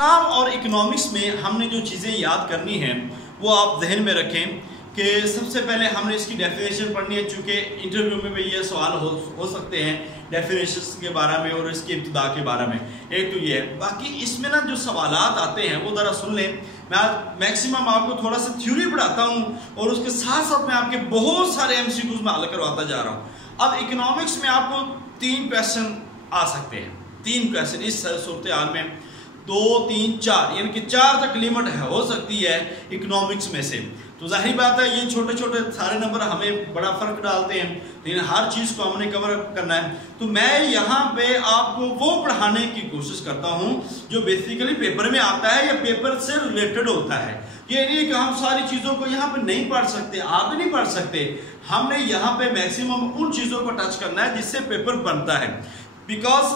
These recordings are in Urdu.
اسلام اور اکنامکس میں ہم نے جو چیزیں یاد کرنی ہیں وہ آپ ذہن میں رکھیں کہ سب سے پہلے ہم نے اس کی ڈیفینیشن پڑھنی ہے، چونکہ انٹرویو میں بھی یہ سوال ہو سکتے ہیں ڈیفینیشنز کے بارے میں اور اس کی ابتدا کے بارے میں۔ ایک تو یہ ہے، باقی اس میں نا جو سوالات آتے ہیں وہ ذرا سن لیں۔ میں میکسیمم آپ کو تھوڑا سا تھیوری پڑھاتا ہوں اور اس کے ساتھ ساتھ میں آپ کے بہت سارے MCQs میں حل کرواتا جا رہا ہوں۔ اب اکنامکس میں آپ کو 3 کویسچن آ سکتے ہیں، 3 کویسچن اس صورتحال میں 2 3 4 یعنی کہ 4 تک لیمٹ ہو سکتی ہے اکنامکس میں سے۔ تو ظاہری بات ہے یہ چھوٹے چھوٹے سارے نمبر ہمیں بڑا فرق ڈالتے ہیں، لیکن ہر چیز کو ہم نے کور کرنا ہے۔ تو میں یہاں پہ آپ کو وہ پڑھانے کی کوشش کرتا ہوں جو بیسیکلی پیپر میں آتا ہے یا پیپر سے ریلیٹڈ ہوتا ہے۔ یہ نہیں کہ ہم ساری چیزوں کو یہاں پہ نہیں پڑھ سکتے، آپ نہیں پڑھ سکتے، ہم نے یہاں پہ میکسیمم ان چیزوں کو ٹچ کرنا ہے جس سے پیپر بنتا ہے۔ بیکاز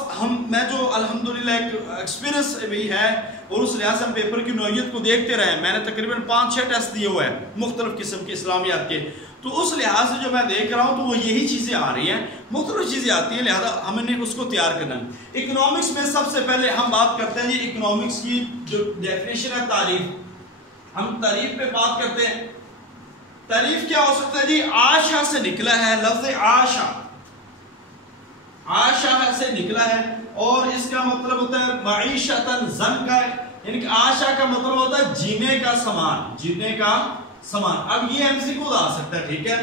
میں جو الحمدللہ ایک ایکسپیرینس بھی ہے اور اس لحاظ سے ہم پیپر کی نوعیت کو دیکھتے رہے ہیں، میں نے تقریباً 5-6 ٹیسٹ دیے ہوئے ہیں مختلف قسم کے اسلامیات کے، تو اس لحاظ سے جو میں دیکھ رہا ہوں تو وہ یہی چیزیں آ رہی ہیں، مختلف چیزیں آتی ہیں، لہذا ہم نے اس کو تیار کرنا ہے۔ اکنامکس میں سب سے پہلے ہم بات کرتے ہیں جی اکنامکس کی جو ڈیفینیشن ہے، تعریف۔ ہم تعریف پہ بات کرتے ہیں۔ تعریف کیا ہو سکتا ہے جی؟ عاشا سے نکلا ہے لفظ عاشا، عاشا سے نکلا ہے اور اس کا مطلب ہوتا ہے معیشتاً زن کا، یعنی کہ عاشا کا مطلب ہوتا ہے جینے کا سامان، جینے کا سامان۔ اب یہ MCQ آ سکتا ہے، ٹھیک ہے۔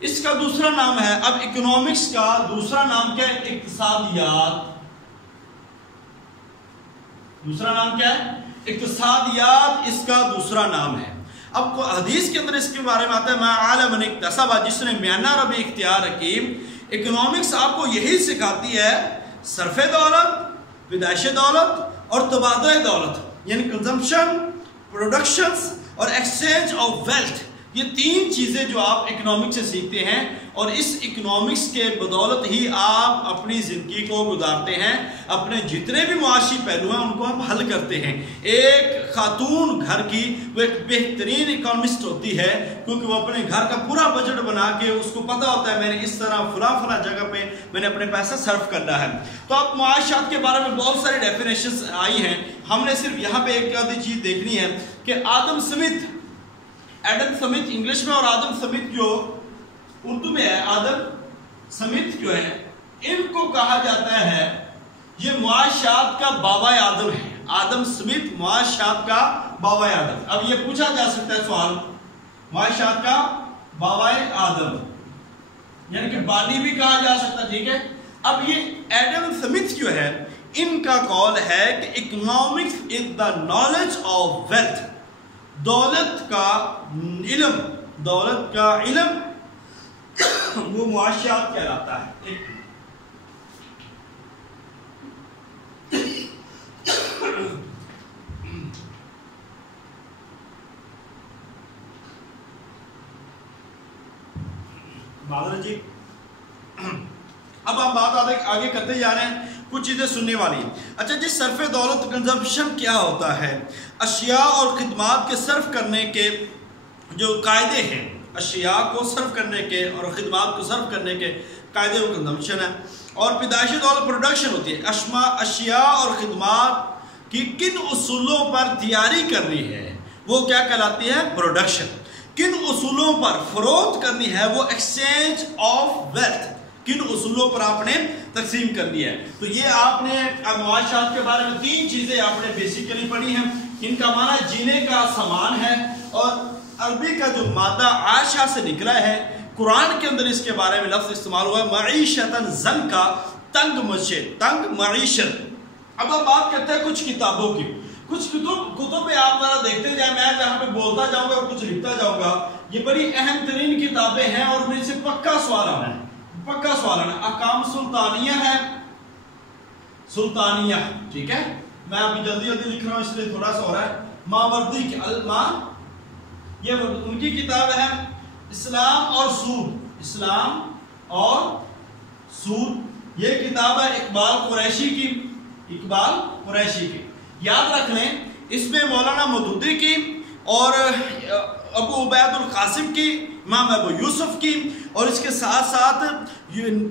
اس کا دوسرا نام ہے، اب اکنامکس کا دوسرا نام کیا ہے؟ اقتصادیات۔ دوسرا نام کیا ہے؟ اقتصادیات اس کا دوسرا نام ہے۔ اب حدیث کے اندر اس کے بارے میں آتا ہے ما عالم من اکتسب، جس نے میانہ ربی اختیار رکھی۔ اکنامکس آپ کو یہی سکھاتی ہے صرف دولت، پیدائش دولت اور تبادلہ دولت، یعنی کنزمپشن، پروڈکشنز اور ایکسچینج آف ویلتھ۔ یہ 3 چیزیں جو آپ اکنامکس سے سیکھتے ہیں اور اس اکنامکس کے بدولت ہی آپ اپنی زندگی کو گزارتے ہیں، اپنے جتنے بھی معاشی پہلو ہیں ان کو آپ حل کرتے ہیں۔ ایک خاتون گھر کی وہ ایک بہترین اکانومسٹ ہوتی ہے کیونکہ وہ اپنے گھر کا پورا بجٹ بنا کے اس کو پتہ ہوتا ہے میں نے اس طرح فلاں جگہ پہ میں نے اپنے پیسہ صرف کرنا ہے۔ تو اب معاشیات کے بارے میں بہت سارے ڈیفینیشنز آئی ہیں، ہم نے صرف یہاں پہ ایک آدھی چیز دیکھنی ہے کہ ایڈم سمتھ انگلش میں اور آدم سمتھ جو اردو میں ہے، آدم سمتھ جو ہے ان کو کہا جاتا ہے یہ معاشیات کا بابا آدم ہے۔ آدم سمتھ معاشیات کا بابا آدم۔ اب یہ پوچھا جا سکتا ہے سوال، معاشیات کا بابا آدم یعنی کہ بانی بھی کہا جا سکتا ہے، ٹھیک ہے۔ اب یہ ایڈم سمتھ جو ہے ان کا قول ہے کہ economics is the knowledge of wealth, دولت کا علم، دولت کا علم وہ معاشیات کہلاتا ہے۔ بادل جی اب ہم بات آگے کرتے جا رہے ہیں، کچھ چیزیں سننے والی ہیں۔ اچھا جی، صرف دولت کنزمپشن کیا ہوتا ہے؟ اشیاء اور خدمات کے صرف کرنے کے جو قاعدے ہیں، اشیاء کو صرف کرنے کے اور خدمات کو صرف کرنے کے قاعدے وہ کنزمپشن ہے۔ اور پیدائشی دولت پروڈکشن ہوتی ہے، اشیاء اور خدمات کی کن اصولوں پر تیاری کرنی ہے وہ کیا کہلاتی ہے؟ پروڈکشن۔ کن اصولوں پر فروخت کرنی ہے وہ ایکسچینج آف ویلتھ، کن اصولوں پر آپ نے تقسیم کرنی ہے۔ تو یہ آپ نے معاشیات کے بارے میں 3 چیزیں آپ نے بیسیکلی پڑھی ہیں، ان کا معنی جینے کا سامان ہے اور عربی کا جو مادہ عاشا سے نکلا ہے، قرآن کے اندر اس کے بارے میں لفظ استعمال ہوا ہے معیشتاً زن کا، تنگ معیشت۔ اب ہم بات کرتے ہیں کچھ کتابوں کی، کچھ کتب پہ آپ ذرا دیکھتے جائیں، میں جہاں پہ بولتا جاؤں گا اور کچھ لکھتا جاؤں گا، یہ بڑی اہم ترین کتابیں ہیں اور ان سے پکا سوال آنا ہے، پکا سوال آنا ہے۔ احکام سلطانیہ ہے، سلطانیہ، ٹھیک ہے، میں ابھی جلدی لکھ رہا ہوں اس لیے تھوڑا سا ہو رہا ہے۔ ماوردی کی یہ ان کی کتاب ہے اسلام اور سود، اسلام اور سود، یہ کتاب ہے اقبال قریشی کی، اقبال قریشی کی، یاد رکھ لیں۔ اس میں مولانا مودودی کی اور ابو عبید القاسم کی، امام ابو یوسف کی، اور اس کے ساتھ ساتھ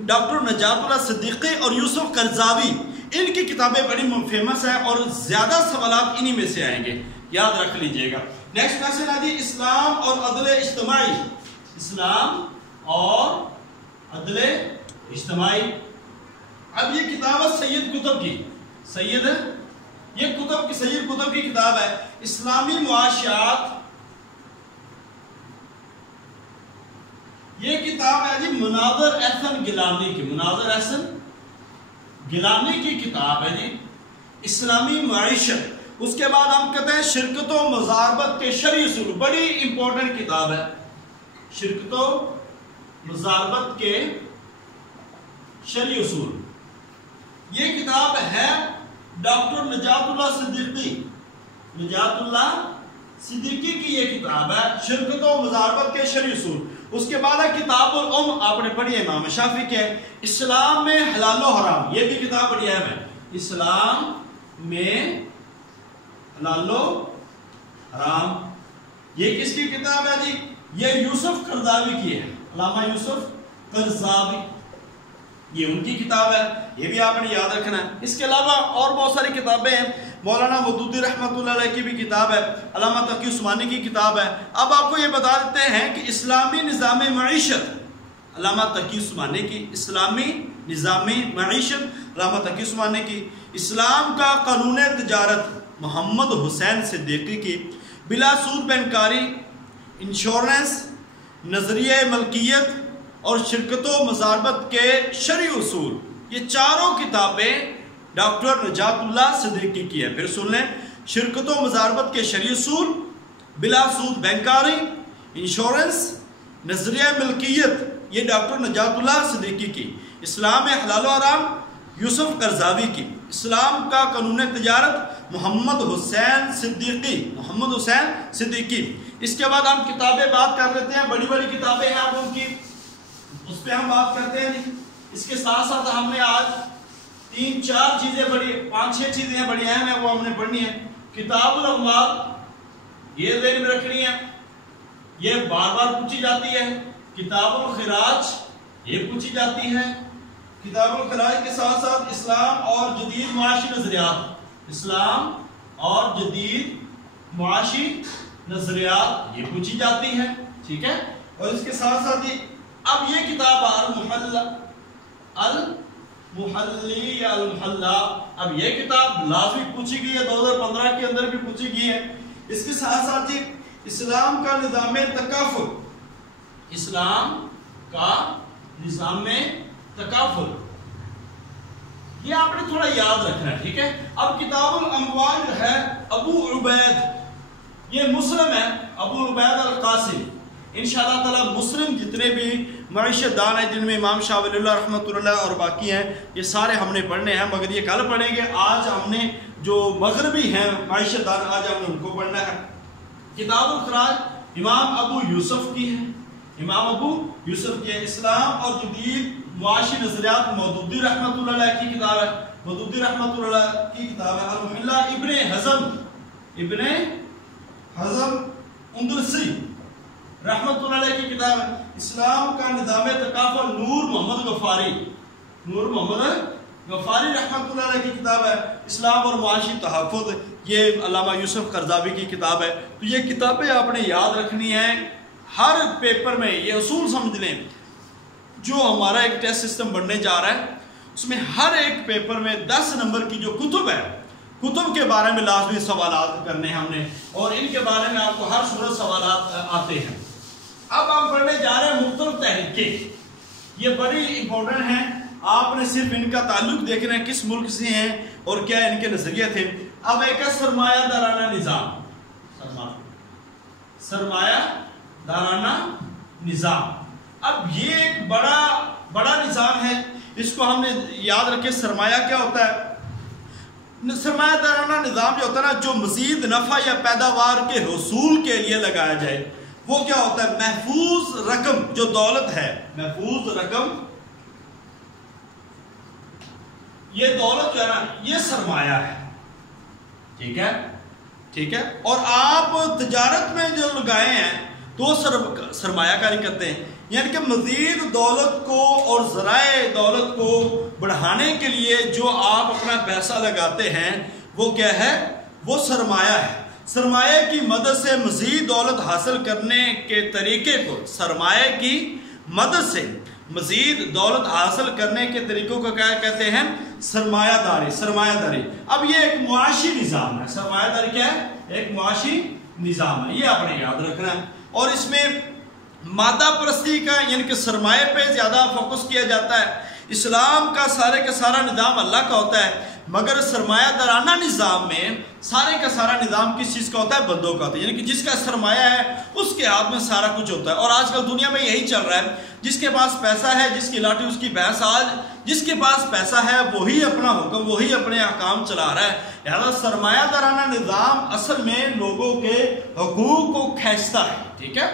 ڈاکٹر نجات اللہ صدیقی اور یوسف قرضاوی، ان کی کتابیں بڑی فیمس ہیں اور زیادہ سوالات انہی میں سے آئیں گے، یاد رکھ لیجئے گا۔ نیکسٹ کوسچن ہے جی اسلام اور عدل اجتماعی، اسلام اور عدل اجتماعی۔ اب یہ کتاب ہے سید قطب کی، سید قطب کی کتاب ہے اسلامی معاشیات، یہ کتاب ہے جی مناظر احسن گیلانی کی، مناظر احسن گیلانی کی کتاب ہے جی اسلامی معیشت۔ اس کے بعد ہم کہتے ہیں شرکت و مزاربت کے شرعی اصول، بڑی امپورٹنٹ کتاب ہے، شرکت و مزاربت کے شرعی اصول۔ یہ کتاب ہے ڈاکٹر نجات اللہ صدیقی، نجات اللہ صدیقی کی یہ کتاب ہے شرکت و مزاربت کے شرعی اصول۔ اس کے بعد ہے کتاب الام، آپ نے پڑھی ہے امام شافعی کے، اسلام میں حلال و حرام، یہ بھی کتاب بڑی اہم ہے، اسلام میں حلال و حرام۔ یہ کس کی کتاب ہے جی؟ یہ یوسف قرضاوی کی ہے، علامہ یوسف قرضاوی، یہ ان کی کتاب ہے، یہ بھی آپ نے یاد رکھنا ہے۔ اس کے علاوہ اور بہت ساری کتابیں ہیں، مولانا مودودی رحمۃ اللہ علیہ کی بھی کتاب ہے، علامہ تقی عثمانی کی کتاب ہے۔ اب آپ کو یہ بتا دیتے ہیں کہ اسلامی نظام معیشت، علامہ تقی عثمانی کی، اسلامی نظام معیشت علامہ تقی عثمانی کی، اسلام کا قانون تجارت محمد حسین صدیقی کی، بلا سود بینکاری، انشورنس، نظریہ ملکیت اور شرکت و مزاربت کے شرعی اصول، یہ چاروں کتابیں ڈاکٹر نجات اللہ صدیقی کی ہے۔ پھر سن لیں، شرکت و مزاربت کے شرعی اصول، بلا سود بینکاری، انشورنس، نظریہ ملکیت، یہ ڈاکٹر نجات اللہ صدیقی کی، اسلام میں حلال و حرام یوسف قرضاوی کی، اسلام کا قانون تجارت محمد حسین صدیقی، محمد حسین صدیقی۔ اس کے بعد ہم کتابیں بات کر لیتے ہیں، بڑی بڑی کتابیں ہیں آپ ان کی، اس پہ ہم بات کرتے ہیں۔ اس کے ساتھ ساتھ ہم نے آج 3-4 چیزیں بڑی، 5-6 چیزیں بڑی اہم ہیں، وہ ہم نے پڑھنی ہے۔ کتاب الاموال، یہ ذہن میں رکھنی ہے، یہ بار بار پوچھی جاتی ہے۔ کتاب الخراج، یہ پوچھی جاتی ہے۔ کتاب الخراج کے ساتھ ساتھ اسلام اور جدید معاشی نظریات، اسلام اور جدید معاشی نظریات، یہ پوچھی جاتی ہے، ٹھیک ہے۔ اور اس کے ساتھ ساتھ ہی اب یہ کتاب المحلی یا المحلہ، اب یہ کتاب لازمی پوچھی گئی ہے، 2015 کے اندر بھی پوچھی گئی ہے۔ اس کے ساتھ ساتھ ہی اسلام کا نظام تکافل، اسلام کا نظام تکافل، یہ آپ نے تھوڑا یاد رکھنا ہے، ٹھیک ہے۔ اب کتاب الاموال جو ہے ابو عبید، یہ مسلم ہے، ابو عبید القاسم۔ انشاءاللہ تعالی مسلم جتنے بھی معیشت دان ہیں، جن میں امام شاہ ولی اللہ رحمۃ اللہ اور باقی ہیں، یہ سارے ہم نے پڑھنے ہیں، مگر یہ کل پڑھیں گے۔ آج ہم نے جو مغربی ہیں معیشت دان، آج ہم نے ان کو پڑھنا ہے۔ کتاب الخراج امام ابو یوسف کی ہے، امام ابو یوسف کی ہے۔ اسلام اور جدید معاشی نظریات مودودی رحمۃ اللہ علیہ کی کتاب ہے، مودودی رحمۃ اللہ کی کتاب ہے۔ المحلہ ابن حزم اندلسی رحمۃ اللہ علیہ کی کتاب ہے۔ اسلام کا نظام تکافل نور محمد غفاری، نور محمد غفاری رحمۃ اللہ علیہ کی کتاب ہے۔ اسلام اور معاشی تحفظ، یہ علامہ یوسف قرضاوی کی کتاب ہے۔ تو یہ کتابیں آپ نے یاد رکھنی ہیں، ہر پیپر میں یہ اصول سمجھ لیں۔ جو ہمارا ایک ٹیسٹ سسٹم بننے جا رہا ہے، اس میں ہر ایک پیپر میں 10 نمبر کی جو کتب ہے، کتب کے بارے میں لازمی سوالات کرنے ہیں ہم نے، اور ان کے بارے میں آپ کو ہر صورت سوالات آتے ہیں۔ اب ہم پڑھنے جا رہے ہیں مختلف تحریکیں، یہ بڑی امپورٹنٹ ہیں، آپ نے صرف ان کا تعلق دیکھنا ہے، کس ملک سے ہیں اور کیا ان کے نظریے تھے۔ اب ایک ہے سرمایہ دارانہ نظام، سرمایہ دارانہ نظام۔ اب یہ ایک بڑا نظام ہے، اس کو ہم نے یاد رکھے۔ سرمایہ کیا ہوتا ہے؟ سرمایہ دارانہ نظام جو ہوتا ہے نا، جو مزید نفع یا پیداوار کے حصول کے لیے لگایا جائے، وہ کیا ہوتا ہے؟ محفوظ رقم جو دولت ہے، محفوظ رقم، یہ دولت جو ہے نا، یہ سرمایہ ہے، ٹھیک ہے، ٹھیک ہے۔ اور آپ تجارت میں جو لگائے ہیں تو سرمایہ کاری کرتے ہیں۔ یعنی کہ مزید دولت کو اور ذرائع دولت کو بڑھانے کے لیے جو آپ اپنا پیسہ لگاتے ہیں وہ کیا ہے؟ وہ سرمایہ ہے۔ سرمایہ کی مدد سے مزید دولت حاصل کرنے کے طریقے کو، سرمایہ کی مدد سے مزید دولت حاصل کرنے کے طریقوں کو کیا کہتے ہیں؟ سرمایہ داری۔ سرمایہ داری اب یہ ایک معاشی نظام ہے۔ سرمایہ داری کیا ہے؟ ایک معاشی نظام ہے، یہ آپ نے یاد رکھنا ہے۔ اور اس میں مادہ پرستی کا یعنی کہ سرمایہ پہ زیادہ فوکس کیا جاتا ہے۔ اسلام کا سارا نظام اللہ کا ہوتا ہے، مگر سرمایہ دارانہ نظام میں سارے کا سارا نظام کس چیز کا ہوتا ہے؟ بندوں کا ہوتا ہے، یعنی کہ جس کا سرمایہ ہے اس کے ہاتھ میں سارا کچھ ہوتا ہے۔ اور آج کل دنیا میں یہی چل رہا ہے، جس کے پاس پیسہ ہے، جس کی لاٹھی اس کی بھینس، آج جس کے پاس پیسہ ہے وہی اپنا حکم، وہی اپنے احکام چلا رہا ہے۔ لہذا سرمایہ دارانہ نظام اصل میں لوگوں کے حقوق کو کھینچتا ہے، ٹھیک ہے۔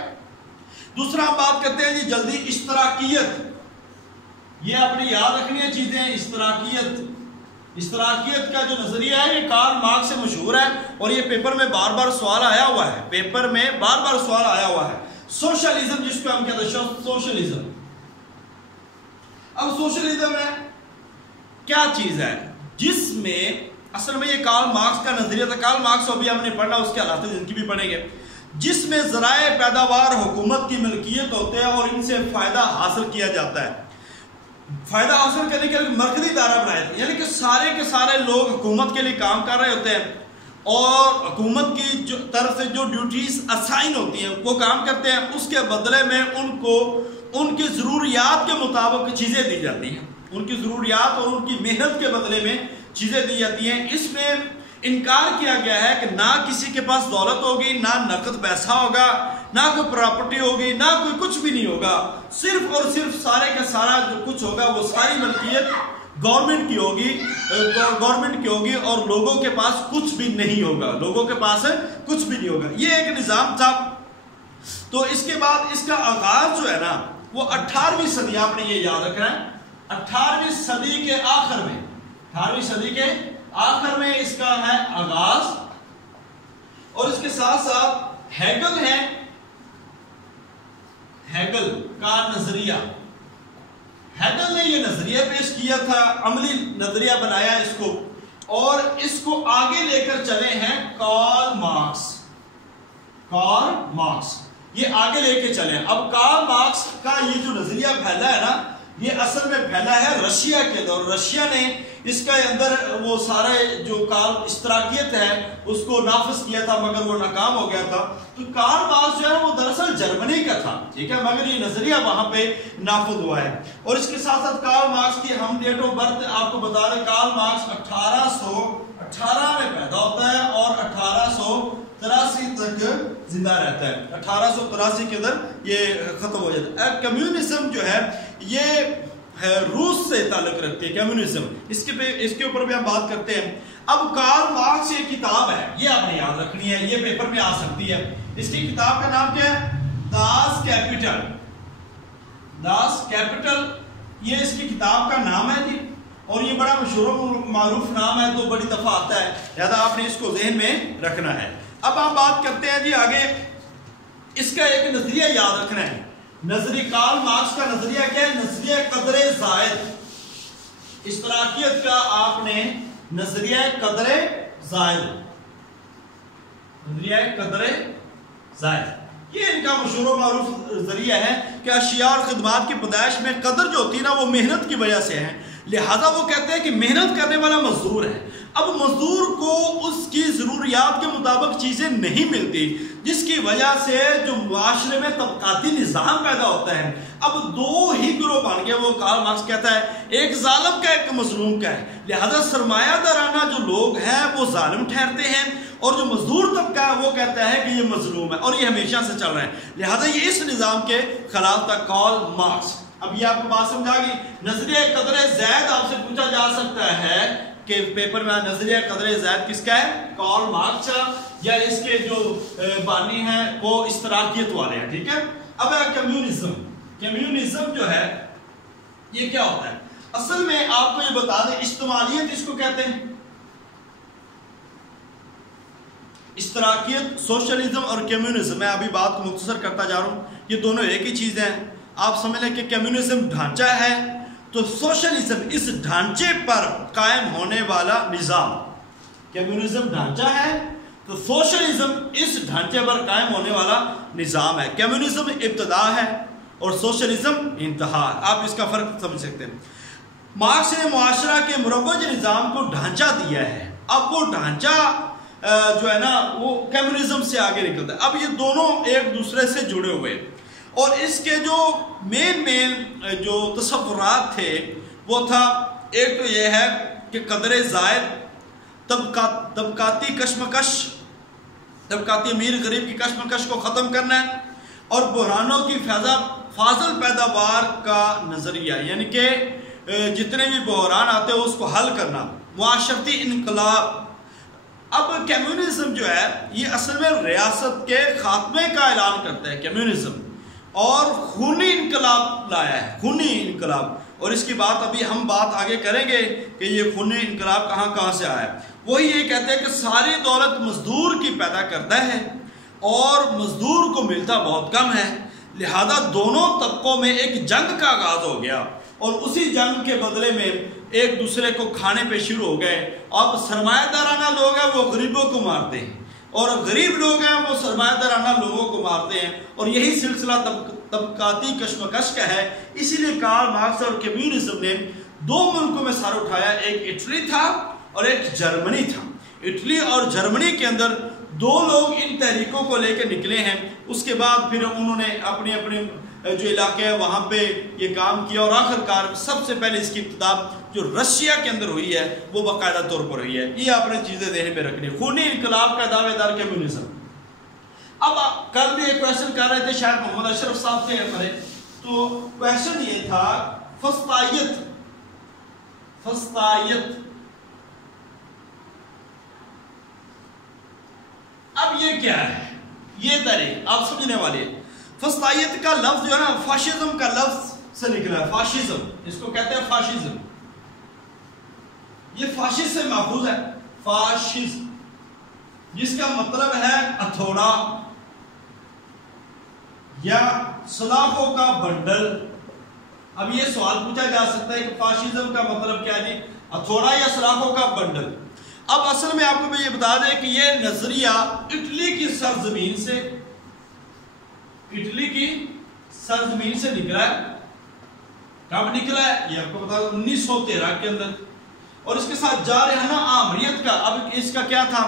دوسرا ہم بات کرتے ہیں جی جلدی اشتراکیت، یہ اپنی یاد رکھنی ہے چیزیں۔ اشتراکیت کا جو نظریہ ہے یہ کارل مارکس سے مشہور ہے اور یہ پیپر میں بار بار سوال آیا ہوا ہے، پیپر میں بار بار سوال آیا ہوا ہے۔ سوشلزم جس کو ہم کہتے ہیں سوشلزم، اب سوشلزم ہے کیا چیز ہے؟ جس میں اصل میں یہ کارل مارکس کا نظریہ تھا۔ کارل مارکس کو بھی ہم نے پڑھنا، اس کے حالات زندگی بھی پڑھیں گے، جس میں ذرائع پیداوار حکومت کی ملکیت ہوتے ہیں اور ان سے فائدہ حاصل کیا جاتا ہے۔ فائدہ حاصل کرنے کے لیے مرکزی ادارہ بنایا تھا، یعنی کہ سارے لوگ حکومت کے لیے کام کر رہے ہوتے ہیں اور حکومت کی طرف سے جو ڈیوٹیز اسائن ہوتی ہیں وہ کام کرتے ہیں، اس کے بدلے میں ان کو ان کی ضروریات کے مطابق چیزیں دی جاتی ہیں، ان کی ضروریات اور ان کی محنت کے بدلے میں چیزیں دی جاتی ہیں۔ اس میں انکار کیا گیا ہے کہ نہ کسی کے پاس دولت ہوگی، نہ نقد پیسہ ہوگا، نہ کوئی پراپرٹی ہوگی، نہ کوئی کچھ بھی نہیں ہوگا، صرف اور صرف سارے کا سارا جو کچھ ہوگا وہ ساری ملکیت گورنمنٹ کی ہوگی اور لوگوں کے پاس کچھ بھی نہیں ہوگا، لوگوں کے پاس کچھ بھی نہیں ہوگا۔ یہ ایک نظام تھا۔ تو اس کے بعد اس کا آغاز جو ہے نا وہ 18ویں صدی، آپ نے یہ یاد رکھنا ہے، 18ویں صدی کے آخر میں، 18ویں صدی کے آخر میں اس کا ہے آغاز۔ اور اس کے ساتھ ساتھ ہیگل ہے، ہیگل کا نظریہ، ہیگل نے یہ نظریہ پیش کیا تھا، عملی نظریہ بنایا اس کو، اور اس کو آگے لے کر چلے ہیں کارل مارکس۔ کارل مارکس یہ آگے لے کے چلے ہیں۔ اب کارل مارکس کا یہ جو نظریہ پھیلا ہے نا، یہ اصل میں پھیلا ہے رشیا کے اندر۔ رشیا نے اس کے اندر وہ سارے جو اشتراکیت ہے اس کو نافذ کیا تھا، مگر وہ ناکام ہو گیا تھا۔ تو کارل مارکس جو ہے وہ دراصل جرمنی کا تھا، ٹھیک ہے، مگر یہ نظریہ وہاں پہ نافذ ہوا ہے۔ اور اس کے ساتھ ساتھ کارل مارکس کی ہم ڈیٹ آف برتھ آپ کو بتا دیں، کارل مارکس 1818 میں پیدا ہوتا ہے اور 1883 تک زندہ رہتا ہے۔ 1883 کے اندر یہ ختم ہو جاتا ہے۔ کمیونزم جو ہے یہ روس سے تعلق رکھتی ہے، کمیونزم، اس کے اوپر بھی ہم بات کرتے ہیں۔ اب کارل مارکس یہ کتاب ہے، یہ آپ نے یاد رکھنی ہے، یہ پیپر میں آ سکتی ہے۔ اس کی کتاب کا نام کیا ہے؟ داس کیپٹل۔ داس کیپٹل یہ اس کی کتاب کا نام ہے جی، اور یہ بڑا مشہور و معروف نام ہے تو بڑی دفعہ آتا ہے، لہذا آپ نے اس کو ذہن میں رکھنا ہے۔ اب ہم بات کرتے ہیں جی آگے، اس کا ایک نظریہ یاد رکھنا ہے۔ نظریہ کارل مارکس کا نظریہ کیا ہے؟ نظریہ قدر زائد۔ اشتراکیت کا آپ نے نظریہ قدر زائد، نظریہ قدر زائد، یہ ان کا مشہور و معروف ذریعہ ہے کہ اشیاء اور خدمات کی پیدائش میں قدر جو ہوتی ہے نا وہ محنت کی وجہ سے ہے، لہذا وہ کہتے ہیں کہ محنت کرنے والا مزدور ہے۔ اب مزدور کو اس کی ضروریات کے مطابق چیزیں نہیں ملتی، جس کی وجہ سے جو معاشرے میں طبقاتی نظام پیدا ہوتا ہے۔ اب دو ہی گروہ بن گئے، وہ کارل مارکس کہتا ہے ایک ظالم کا ایک مظلوم کا ہے، لہذا سرمایہ دارانہ جو لوگ ہیں وہ ظالم ٹھہرتے ہیں اور جو مزدور طبقہ ہے وہ کہتا ہے کہ یہ مظلوم ہے، اور یہ ہمیشہ سے چل رہا ہے، لہذا یہ اس نظام کے خلاف تھا کارل مارکس۔ اب یہ آپ کو بات سمجھا گی۔ نظریہ قدر زائد آپ سے پوچھا جا سکتا ہے کہ پیپر میں نظریہ قدر زائد کس کا ہے؟ کارل مارکس کا، یا اس کے جو بانی ہیں وہ اشتراکیت والے ہیں، ٹھیک ہے۔ اب ہے کمیونزم۔ کمیونزم جو ہے یہ کیا ہوتا ہے؟ اصل میں آپ کو یہ بتا دیں، اشتمالیت اس کو کہتے ہیں۔ اشتراکیت، سوشلزم اور کمیونزم، میں ابھی بات کو مختصر کرتا جا رہا ہوں، یہ دونوں ایک ہی چیز ہیں۔ آپ سمجھ لیں کہ کمیونزم ڈھانچہ ہے تو سوشلزم اس ڈھانچے پر قائم ہونے والا نظام. کمیونزم ڈھانچہ ہے تو سوشلزم اس ڈھانچے پر قائم ہونے والا نظام ہے. کمیونزم ابتدا ہے اور سوشلزم انتہا. آپ اس کا فرق سمجھ سکتے ہیں. مارکس نے معاشرہ کے مروج نظام کو ڈھانچہ دیا ہے. اب وہ ڈھانچہ جو ہے نا وہ کمیونزم سے آگے نکلتا ہے. اب یہ دونوں ایک دوسرے سے جڑے ہوئے اور اس کے جو مین جو تصورات تھے وہ تھا ایک تو یہ ہے کہ قدر زائد طبقاتی کشمکش، طبقاتی امیر غریب کی کشمکش کو ختم کرنا ہے اور بحرانوں کی فاضل پیداوار کا نظریہ، یعنی کہ جتنے بھی بحران آتے ہیں اس کو حل کرنا، معاشرتی انقلاب. اب کمیونزم جو ہے یہ اصل میں ریاست کے خاتمے کا اعلان کرتا ہے کمیونزم، اور خونی انقلاب لایا ہے، خونی انقلاب. اور اس کی بات ابھی ہم بات آگے کریں گے کہ یہ خونی انقلاب کہاں سے آیا ہے. وہی یہ کہتے ہیں کہ ساری دولت مزدور کی پیدا کرتا ہے اور مزدور کو ملتا بہت کم ہے، لہذا دونوں طبقوں میں ایک جنگ کا آغاز ہو گیا اور اسی جنگ کے بدلے میں ایک دوسرے کو کھانے پہ شروع ہو گئے. اب سرمایہ دارانہ لوگ ہیں وہ غریبوں کو مارتے ہیں اور غریب لوگ ہیں وہ سرمایہ دارانہ لوگوں کو مارتے ہیں، اور یہی سلسلہ طبقاتی کشمکش کا ہے. اسی لیے کارل مارکس اور کمیونزم نے دو ملکوں میں سر اٹھایا، ایک اٹلی تھا اور ایک جرمنی تھا. اٹلی اور جرمنی کے اندر دو لوگ ان تحریکوں کو لے کے نکلے ہیں. اس کے بعد پھر انہوں نے اپنے جو علاقے ہیں وہاں پہ یہ کام کیا اور آخر کار سب سے پہلے اس کی ابتدا جو رشیا کے اندر ہوئی ہے وہ باقاعدہ طور پر ہوئی ہے. یہ آپ نے چیزیں ذہن میں رکھنی. خونی انقلاب کا دعوے دار کمیونزم. اب کل بھی ایک کویشچن کر رہے تھے، شاید محمد اشرف صاحب سے ہمارے، تو کویشچن یہ تھا فسطائیت. اب یہ کیا ہے؟ یہ تاریخ آپ سمجھنے والے. فسطائیت کا لفظ جو ہے نا فاشزم کا لفظ سے نکلا ہے. فاشزم اس کو کہتے ہیں فاشزم. یہ فاشز سے ماخوذ ہے. فاشز جس کا مطلب ہے ہتھوڑا یا سلاخوں کا بنڈل. اب یہ سوال پوچھا جا سکتا ہے کہ فاشزم کا مطلب کیا ہے؟ ہتھوڑا یا سلاخوں کا بنڈل. اب اصل میں آپ کو میں یہ بتا دیں کہ یہ نظریہ اٹلی کی سرزمین سے نکلا ہے. کب نکلا ہے یہ آپ کو بتا دوں 1913 کے اندر. اور اس کے ساتھ جارحانہ آمریت کا، اب اس کا کیا تھا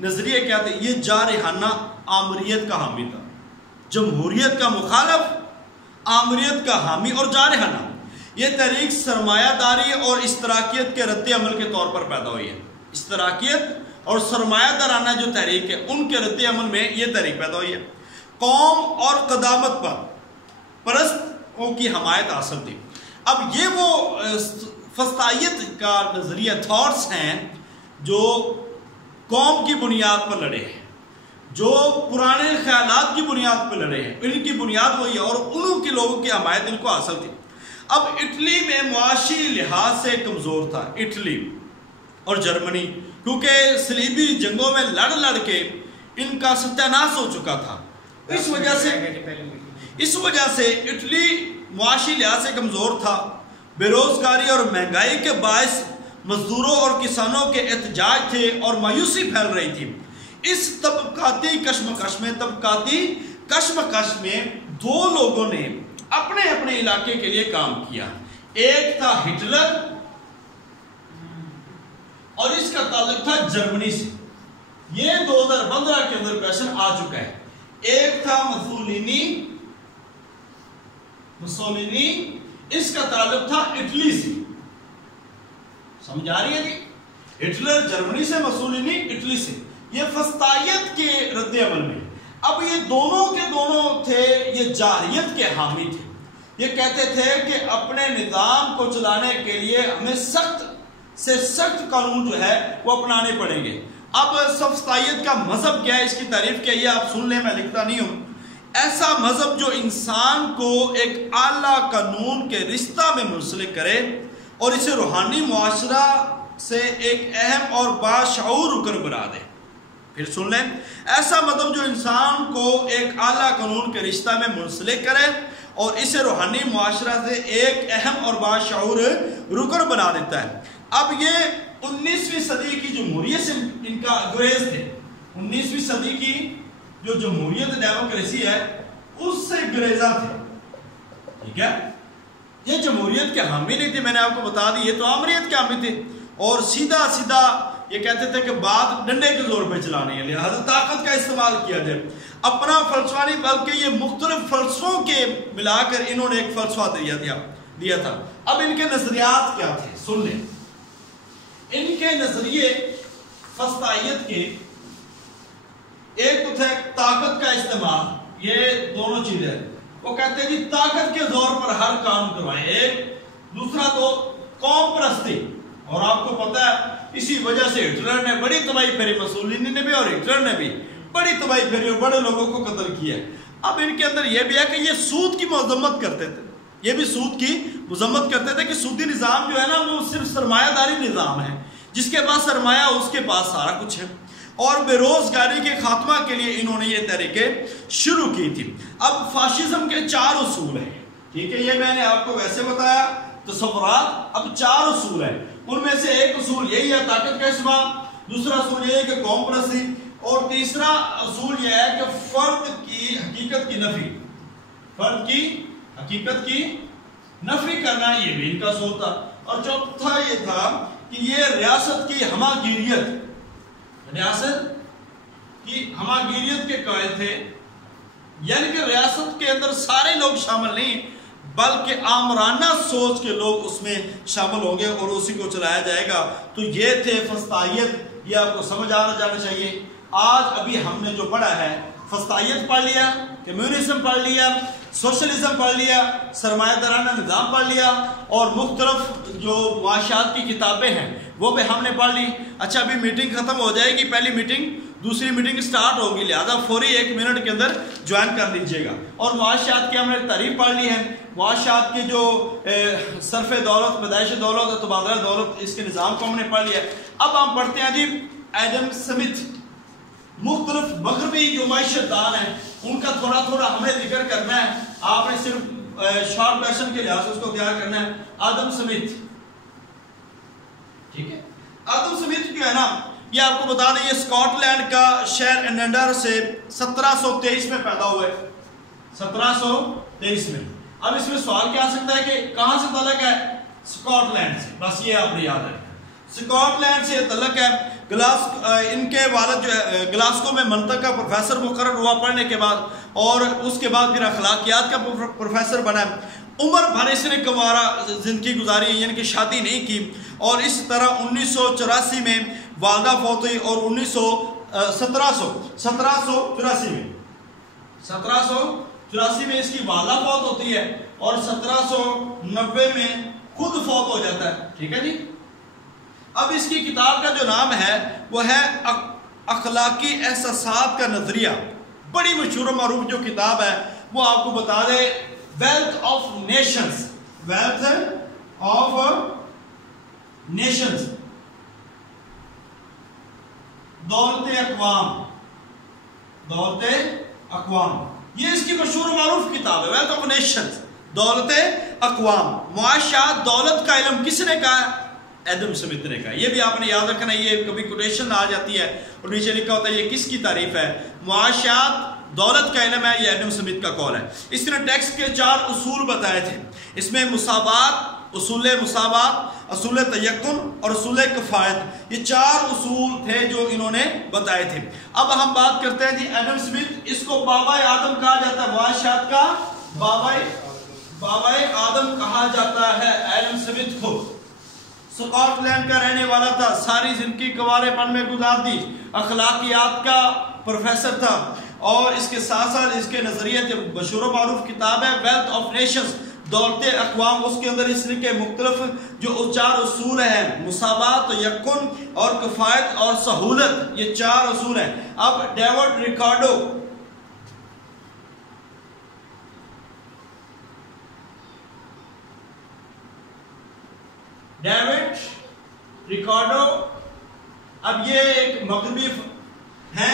نظریہ، کیا تھا؟ یہ جارحانہ آمریت کا حامی تھا، جمہوریت کا مخالف، آمریت کا حامی اور جارحانہ. یہ تحریک سرمایہ داری اور اشتراکیت کے رد عمل کے طور پر پیدا ہوئی ہے. اشتراکیت اور سرمایہ دارانہ جو تحریک ہے ان کے رد عمل میں یہ تحریک پیدا ہوئی ہے. قوم اور قدامت پرستوں کی حمایت حاصل تھی. اب یہ وہ فسطائیت کا نظریہ تھاٹس ہیں جو قوم کی بنیاد پر لڑے ہیں، جو پرانے خیالات کی بنیاد پر لڑے ہیں. ان کی بنیاد وہی ہے اور انہوں کے لوگوں کی حمایت ان کو حاصل تھی. اب اٹلی میں معاشی لحاظ سے کمزور تھا اٹلی اور جرمنی، کیونکہ صلیبی جنگوں میں لڑ کے ان کا ستیہ ناش ہو چکا تھا. اس وجہ سے اٹلی معاشی لحاظ سے کمزور تھا. بے روزگاری اور مہنگائی کے باعث مزدوروں اور کسانوں کے احتجاج تھے اور مایوسی پھیل رہی تھی. اس طبقاتی کشمکش میں دو لوگوں نے اپنے علاقے کے لیے کام کیا. ایک تھا ہٹلر اور اس کا تعلق تھا جرمنی سے. یہ 2015 کے اندر کویشچن آ چکا ہے. ایک تھا مسولینی، اس کا تعلق تھا اٹلی سے. سمجھ آ رہی ہے جی؟ ہٹلر جرمنی سے، مسولینی اٹلی سے. یہ فسطائیت کے رد عمل میں. اب یہ دونوں کے دونوں تھے یہ جارحیت کے حامی تھے. یہ کہتے تھے کہ اپنے نظام کو چلانے کے لیے ہمیں سخت سے سخت قانون جو ہے وہ اپنانے پڑیں گے. اب فسطائیت کا مذہب کیا ہے، اس کی تعریف کیا ہے، یہ آپ سن لیں، میں لکھتا نہیں ہوں. ایسا مذہب جو انسان کو ایک اعلیٰ قانون کے رشتہ میں منسلک کرے اور اسے روحانی معاشرہ سے ایک اہم اور باشعور رکن بنا دے. پھر سن لیں، ایسا مذہب جو انسان کو ایک اعلیٰ قانون کے رشتہ میں منسلک کرے اور اسے روحانی معاشرہ سے ایک اہم اور باشعور رکن بنا دیتا ہے۔ اب یہ 19ویں صدی کی جمہوریت سے ان کا گریز تھے، 19ویں صدی کی جو جمہوریت ڈیموکریسی ہے اس سے گریزہ تھے، ٹھیک ہے۔ یہ جمہوریت کے حامی نہیں تھے، میں نے آپ کو بتا دی، یہ تو آمریت کے حامی تھے، اور سیدھا سیدھا یہ کہتے تھے کہ بات ڈنڈے کے زور پہ چلانی ہے، لہذا طاقت کا استعمال کیا جائے۔ اپنا فلسفہ نہیں بلکہ یہ مختلف فلسفوں کے ملا کر انہوں نے ایک فلسفہ دیا تھا۔ اب ان کے نظریات کیا تھے سن لیں۔ ان کے نظریے فسطائیت کے ایک تو تھے طاقت کا استعمال، یہ دونوں چیزیں، وہ کہتے ہیں جی طاقت کے زور پر ہر کام کروائیں، ایک دوسرا تو قوم پرستی، اور آپ کو پتہ ہے اسی وجہ سے ہٹلر نے بڑی تباہی پھیری، مسولینی نے بھی اور ہٹلر نے بھی بڑی تباہی پھیری اور بڑے لوگوں کو قتل کیا۔ اب ان کے اندر یہ بھی ہے کہ یہ سود کی مذمت کرتے تھے، یہ بھی سود کی مذمت کرتے تھے کہ سودی نظام جو ہے نا وہ صرف سرمایہ داری نظام ہے، جس کے پاس سرمایہ اس کے پاس سارا کچھ ہے، اور بے روزگاری کے خاتمہ کے لیے انہوں نے یہ تحریکیں شروع کی تھی۔ اب فاشزم کے 4 اصول ہیں، ٹھیک ہے، یہ میں نے آپ کو ویسے بتایا تصورات، اب 4 اصول ہیں، ان میں سے ایک اصول یہی ہے طاقت کا استعمال، دوسرا اصول یہ ہے کہ قوم پرستی، اور تیسرا اصول یہ ہے کہ فرد کی حقیقت کی نفی، فرد کی حقیقت کی نفی کرنا، یہ بھی ان کا اصول تھا، اور چوتھا یہ تھا کہ یہ ریاست کی ہماگیریت، ریاست کی ہماگیریت کے قائل تھے، یعنی کہ ریاست کے اندر سارے لوگ شامل نہیں بلکہ آمرانہ سوچ کے لوگ اس میں شامل ہوں گے اور اسی کو چلایا جائے گا۔ تو یہ تھے فسطائیت، یہ آپ کو سمجھ آنا جانا چاہیے۔ آج ابھی ہم نے جو پڑھا ہے، فسطائیت پڑھ لیا، کمیونزم پڑھ لیا، سوشلزم پڑھ لیا، سرمایہ دارانہ نظام پڑھ لیا، اور مختلف جو معاشیات کی کتابیں ہیں وہ بھی ہم نے پڑھ لی۔ اچھا ابھی میٹنگ ختم ہو جائے گی، پہلی میٹنگ دوسری میٹنگ سٹارٹ ہوگی، لہذا فوری 1 منٹ کے اندر جوائن کر لیجئے گا۔ اور معاشیات کی ہم نے تعریف پڑھ لی ہے، معاشیات کی جو صرف دولت، پیدائش دولت، تبادلہ دولت، اس کے نظام کو ہم نے پڑھ لیا۔ اب ہم پڑھتے ہیں جی ایڈم سمتھ، مختلف مغربی جو معیشت دان ہیں ان کا تھوڑا تھوڑا ہمیں ذکر کرنا ہے، آپ نے صرف شارٹ کویشچن کے لحاظ سے اس کو تیار کرنا ہے۔ آدم سمتھ، ٹھیک ہے، آدم سمتھ جو ہے نا، یہ آپ کو بتا دیں یہ اسکاٹ لینڈ کا شہر اینڈر سے 1723 میں پیدا ہوئے، 1723 میں۔ اب اس میں سوال کیا آ سکتا ہے کہ کہاں سے تعلق ہے؟ اسکاٹ لینڈ سے، بس یہ آپ نے یاد رکھنا، اسکاٹ لینڈ سے تعلق ہے۔ ان کے والد جو ہے گلاسکو میں منطق کا پروفیسر مقرر ہوا پڑھنے کے بعد، اور اس کے بعد پھر اخلاقیات کا پروفیسر بنا۔ عمر بھر اس نے کنوارا زندگی گزاری، یعنی کہ شادی نہیں کی، اور اس طرح 1984 میں والدہ فوت ہوئی، اور 1784 میں اس کی والدہ فوت ہوتی ہے، اور 1790 میں خود فوت ہو جاتا ہے، ٹھیک ہے جی۔ اب اس کی کتاب کا جو نام ہے وہ ہے اخلاقی احساسات کا نظریہ، بڑی مشہور و معروف جو کتاب ہے، وہ آپ کو بتا دے Wealth of Nations, Wealth of Nations, دولت اقوام، دولت اقوام، یہ اس کی مشہور و معروف کتاب ہے، ویلتھ آف نیشنز، دولت اقوام۔ معاشیات دولت کا علم کس نے کہا ہے؟ ایڈم سمتھ نے کہا۔ یہ بھی آپ نے یاد رکھنا، یہ کبھی کوٹیشن آ جاتی ہے اور نیچے لکھا ہوتا ہے یہ کس کی تعریف ہے؟ معاشیات دولت کا علم ہے، یہ ایڈم سمتھ کا قول ہے۔ اس نے ٹیکسٹ کے 4 اصول بتائے تھے، اس میں مساوات، اصول مساوات، اصول تیقن اور اصول کفایت، یہ 4 اصول تھے جو انہوں نے بتائے تھے۔ اب ہم بات کرتے ہیں جی ایڈم سمتھ، اس کو بابا آدم کہا جاتا ہے، معاشیات کا بابا آدم کہا جاتا ہے ایڈم سمتھ کو۔ اسکاٹ لینڈ کا رہنے والا تھا، ساری زندگی کنوارے پن میں گزار دی، اخلاقیات کا پروفیسر تھا، اور اس کے ساتھ ساتھ اس کے نظریے سے مشہور و معروف کتاب ہے ویلتھ آف نیشنز، دولت اقوام۔ اس کے اندر اس کے مختلف جو 4 اصول ہیں، مساوات، یقن اور کفایت اور سہولت، یہ 4 اصول ہیں۔ اب ڈیوڈ ریکارڈو، اب یہ ایک مغربی ہیں